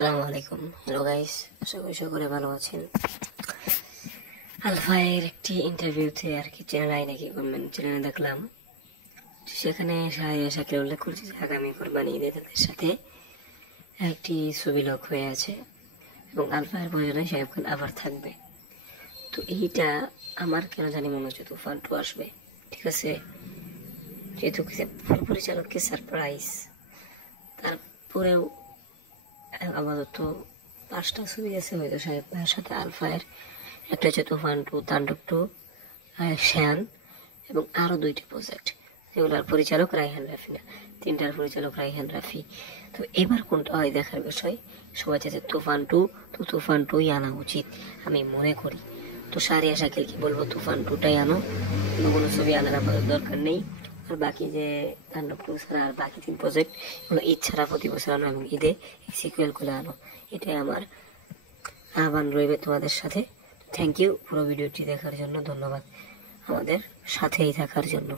আসসালামু আলাইকুম। Hello guys, আশা করি সকলে ভালো আছেন। আলফায়ের একটি ইন্টারভিউতে আর কি চ্যানেল আই নাকি গভর্নমেন্ট চ্যানেলে দেখলাম, সেখানে শাহরিয়া শাকিল উল্লেখ করছে যে আগামী কোরবানি ঈদে তাদের সাথে একটি ছবি লক হয়ে আছে এবং আলফায়ের প্রয়োজনে শাহিব খান আবার থাকবে। তো এইটা আমার কেন জানি মনে হচ্ছে তুফান 2 আসবে। ঠিক আছে, যেহেতু পরিচালককে সারপ্রাইজ, তারপরেও আপাতত 5টা ছবি আছে হয়তো শাহিদ ভাইয়ের সাথে আলফায়ের। একটা হচ্ছে তুফান 2, তাণ্ডব 2, শ্যান এবং আরও 2টি প্রজেক্ট, যেগুলোর পরিচালক রায়হান রাফি না, 3টার পরিচালক রায়হান রাফি। তো এবার কোনটা হয় দেখার বিষয়। সবাই চাইছে তুফান 2, তো তুফান 2ই আনা উচিত আমি মনে করি। তো শাহরিয়া শাকিলকে বলবো তুফান 2টাই আনো, কোনো ছবি আনার আপাতত দরকার নেই। আর বাকি যে তাণ্ডব 2 ছাড়া আর বাকি 3 প্রজেক্ট, এগুলো ঈদ ছাড়া প্রতি বছর আনো এবং ঈদে সিকুয়েল করে আনো। এটাই আমার আহ্বান রইবে তোমাদের সাথে। থ্যাংক ইউ পুরো ভিডিওটি দেখার জন্য, ধন্যবাদ আমাদের সাথেই থাকার জন্য।